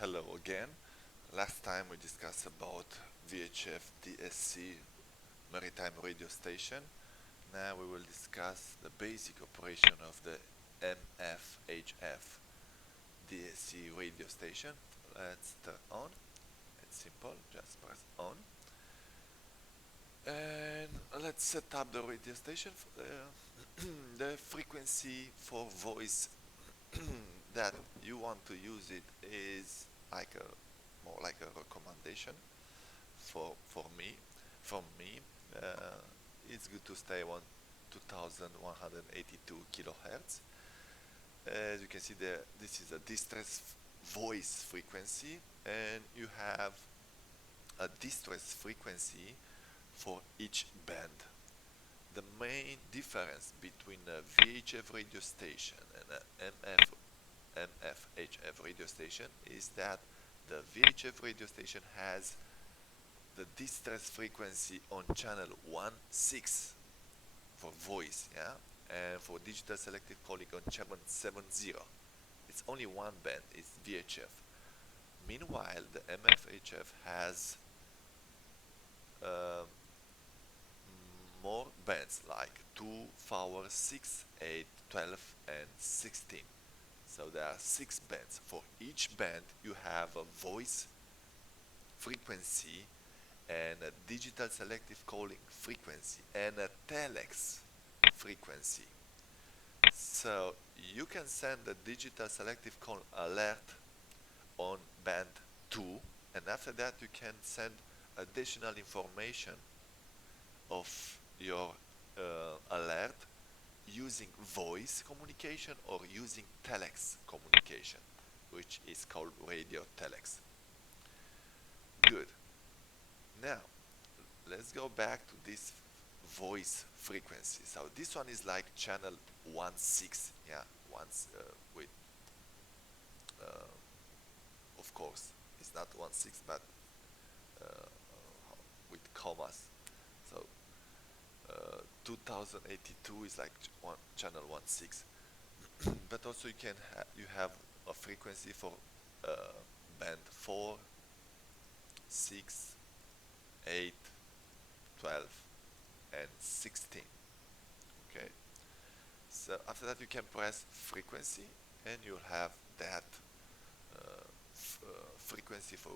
Hello again. Last time we discussed about VHF DSC maritime radio station. Now we will discuss the basic operation of the MFHF DSC radio station. Let's turn on. It's simple, just press on. And let's set up the radio station. The frequency for voice that you want to use it is like a more like a recommendation for me. From me, it's good to stay on 2182 kilohertz. As you can see there, this is a distress voice frequency, and you have a distress frequency for each band. The main difference between a VHF radio station and a MFHF radio station is that the VHF radio station has the distress frequency on channel 16 for voice, yeah, and for digital selective calling on channel 70. It's only one band, it's VHF. Meanwhile, the MFHF has uh, more bands like 2, 4, 6, 8, 12, and 16. So there are 6 bands. For each band, you have a voice frequency and a digital selective calling frequency and a telex frequency. So you can send a digital selective call alert on band 2, and after that you can send additional information of your alert using voice communication or using telex communication, which is called radio telex. Good. Now, let's go back to this voice frequency. So this one is like channel 16, yeah, once with, of course, it's not 16, but with commas. So 2082 is like channel 16, but also you have a frequency for band 4, 6, 8, 12, and 16. Okay. So after that, you can press frequency, and you'll have that frequency for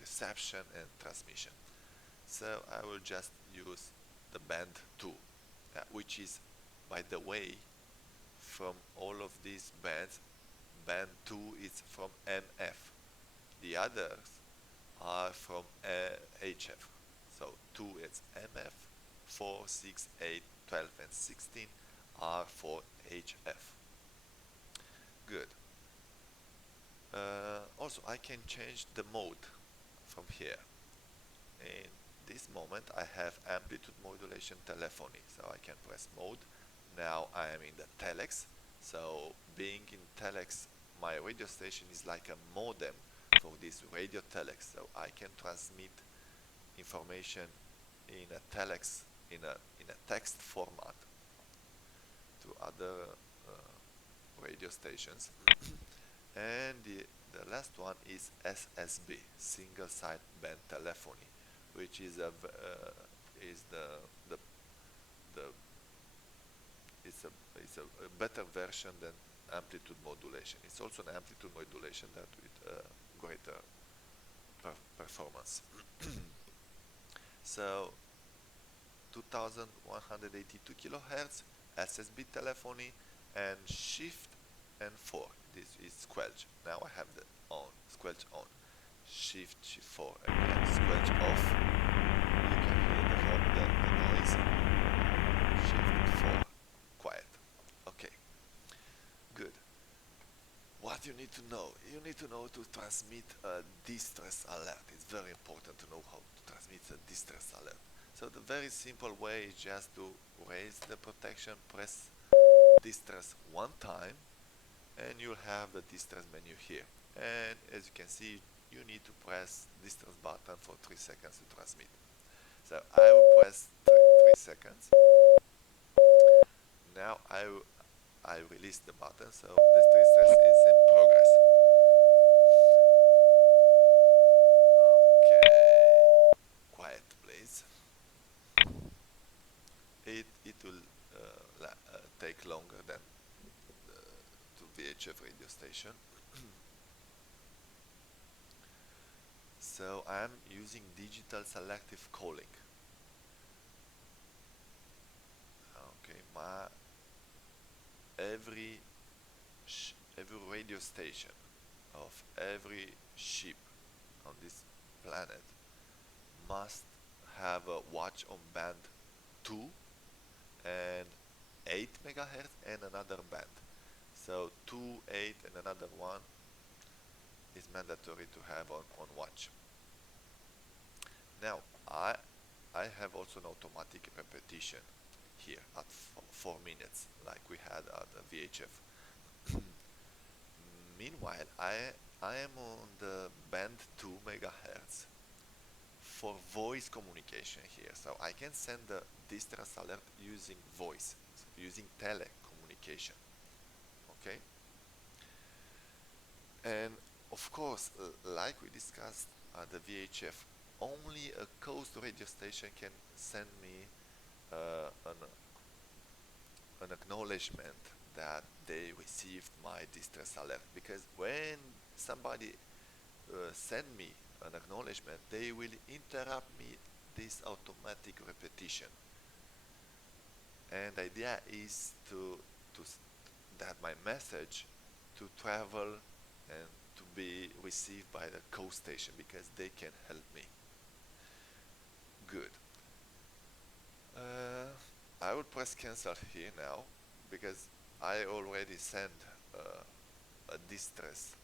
reception and transmission. So I will just use the band 2, which is, by the way, from all of these bands, band 2 is from MF. The others are from HF. So 2 is MF, 4, 6, 8, 12, and 16 are for HF. Good. Also, I can change the mode from here. In this moment, I have amplitude modulation telephony, so I can press mode. Now I am in the telex. So being in telex, my radio station is like a modem for this radio telex. So I can transmit information in a telex in a text format to other radio stations. And the last one is SSB, single side band telephony, which is a is the the it's a better version than amplitude modulation. It's also an amplitude modulation that with greater performance. So 2182 kilohertz SSB telephony and shift and 4. This is squelch. Now I have the on, squelch on. Shift 4 again, squelch off. You can hear the noise. Shift 4, quiet. Okay, good. What you need to know? You need to know to transmit a distress alert. It's very important to know how to transmit a distress alert. So the very simple way is just to raise the protection, press distress one time, and you'll have the distress menu here. And as you can see, you need to press distress button for 3 seconds to transmit. So I will press 3 seconds. Now I release the button, so the distress is in progress. station. So I'm using digital selective calling. Okay, every every radio station of every ship on this planet must have a watch on band 2 and 8 megahertz and another band. So 2, 8 and another one is mandatory to have on watch. Now I have also an automatic repetition here at 4 minutes like we had at the VHF. Meanwhile, I am on the band 2 megahertz for voice communication here. So I can send the distress alert using voice, using telecommunication. Okay? And of course, like we discussed at the VHF, only a coast radio station can send me an acknowledgement that they received my distress alert. Because when somebody send me an acknowledgement, they will interrupt me this automatic repetition. And the idea is to that my message to travel and to be received by the coast station because they can help me. Good. I will press cancel here now because I already sent a distress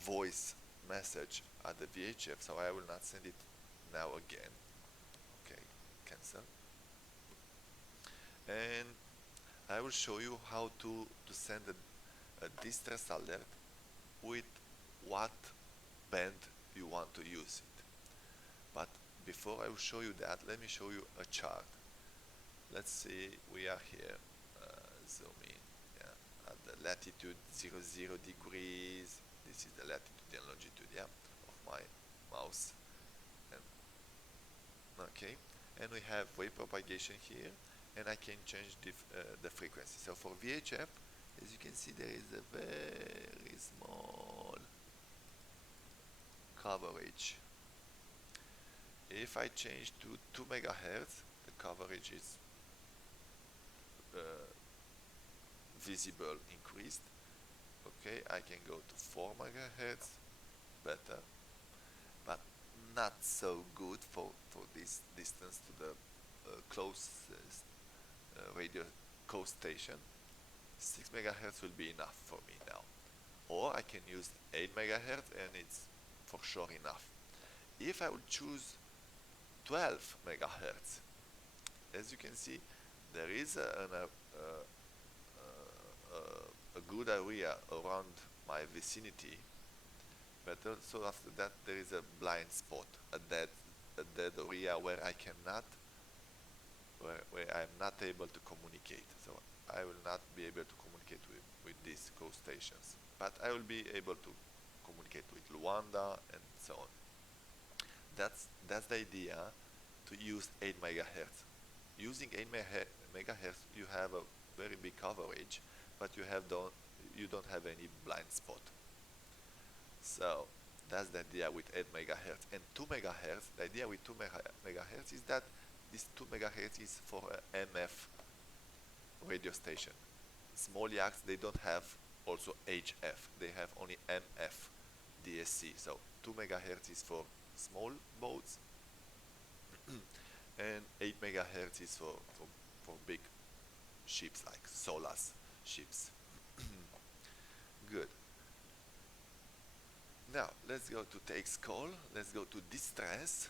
voice message at the VHF, so I will not send it now again. Okay, cancel. And I will show you how to send a distress alert with what band you want to use it. But before I will show you that, let me show you a chart. Let's see, we are here, zoom in, yeah, at the latitude 00 degrees. This is the latitude and longitude, yeah, of my mouse. And, okay, and we have wave propagation here, and I can change the frequency. So for VHF, as you can see, there is a very small coverage. If I change to 2 megahertz, the coverage is visible increased. Okay, I can go to 4 megahertz, better, but not so good for this distance to the closest radio coast station. 6 megahertz will be enough for me now. Or I can use 8 megahertz and it's for sure enough. If I would choose 12 megahertz, as you can see, there is a good area around my vicinity, but also after that there is a blind spot, a dead area where I cannot, where I'm not able to communicate. So I will not be able to communicate with these coast stations, but I will be able to communicate with Luanda and so on. That's the idea, to use 8 megahertz. Using 8 megahertz, you have a very big coverage, but you don't have any blind spot. So that's the idea with 8 megahertz. And 2 megahertz, the idea with 2 megahertz is that this 2 megahertz is for an MF radio station. Small yachts, they don't have also HF, they have only MF DSC. So 2 megahertz is for small boats, and 8 megahertz is for big ships like SOLAS ships. Good. Now let's go to takes call. Let's go to distress.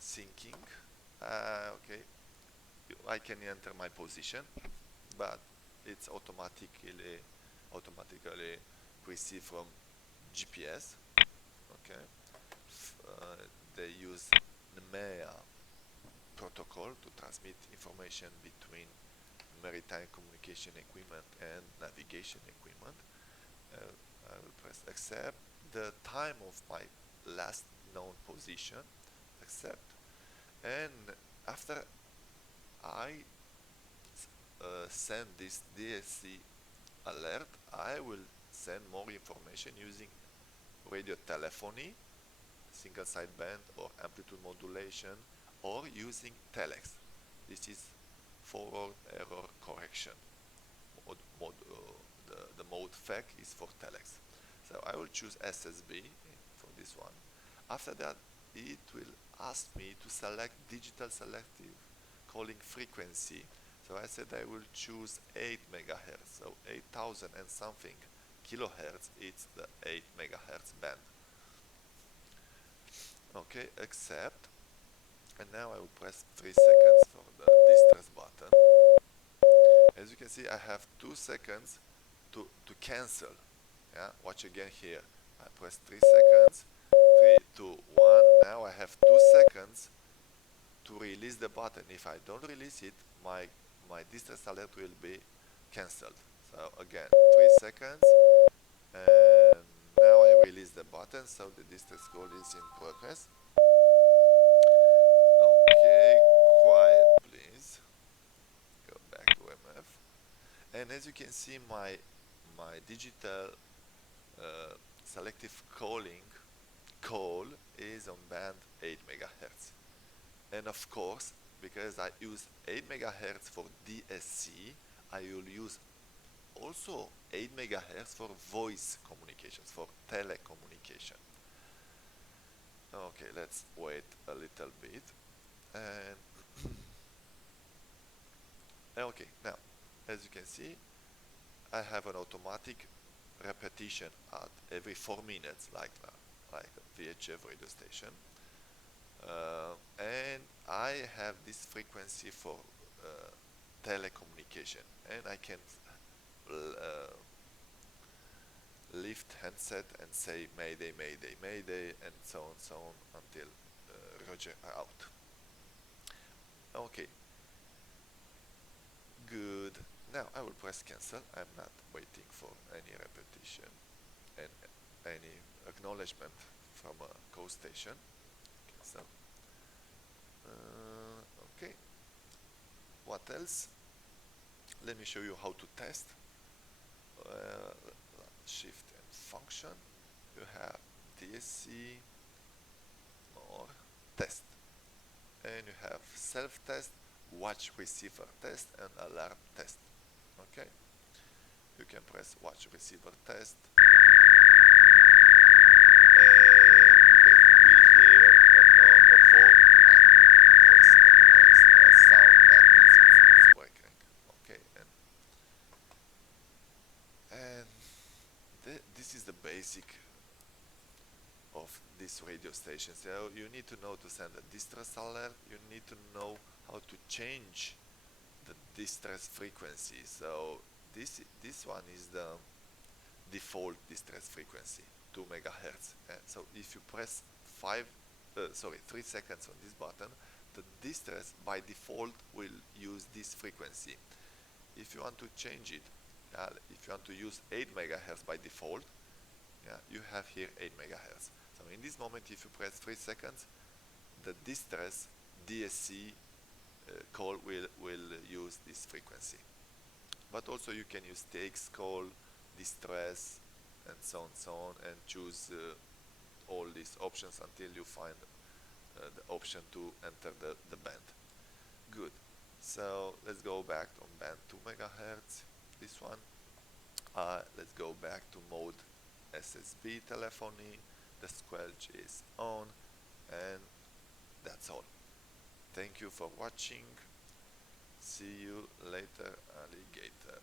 Syncing. Okay. I can enter my position, but it's automatically received from GPS. Okay. They use NMEA protocol to transmit information between maritime communication equipment and navigation equipment. I will press accept. The time of my last known position, accept. And after I send this DSC alert, I will send more information using radio telephony, single sideband or amplitude modulation, or using telex. This is forward error correction. The mode FEC is for telex. So I will choose SSB for this one. After that, it will ask me to select digital selective calling frequency. So I said I will choose 8 megahertz, so 8000 and something kilohertz. It's the 8 megahertz band. Okay, accept. And now I will press 3 seconds for the distress button. As you can see, I have 2 seconds to cancel. Yeah, watch again here. I press 3 seconds, 3, 2, 1. Now I have 2 seconds to release the button. If I don't release it, my distress alert will be cancelled. So again, 3 seconds, and now I release the button, so the distress call is in progress. Okay, quiet please. Go back to MF. And as you can see, my digital selective calling call is on band 8 megahertz. And of course, because I use 8 megahertz for DSC, I will use also 8 megahertz for voice communications, for telecommunication. Okay, let's wait a little bit. And okay, now, as you can see, I have an automatic repetition at every 4 minutes, like a VHF radio station. And I have this frequency for telecommunication, and I can lift handset and say Mayday, Mayday, Mayday, and so on until Roger out. Okay, good. Now I will press cancel. I'm not waiting for any repetition and any acknowledgement from a co-station. Cancel. Okay. What else? Let me show you how to test. Shift and function. You have DSC or test, and you have self-test, watch receiver test, and alarm test. Okay, you can press watch receiver test, and because we hear a sound, that means it's working. Okay, and this is the basic of this radio station. So you need to know to send a distress alert, you need to know how to change the distress frequency. So this one is the default distress frequency, 2 megahertz. So if you press 3 seconds on this button, the distress by default will use this frequency. If you want to change it, if you want to use 8 megahertz by default, you have here 8 megahertz. So in this moment, if you press 3 seconds, the distress DSC call will use this frequency. But also you can use TX call, distress, and so on, and choose all these options until you find the option to enter the band. Good. So let's go back on band 2 megahertz. This one. Let's go back to mode SSB telephony. The squelch is on, and that's all. Thank you for watching. See you later, alligator.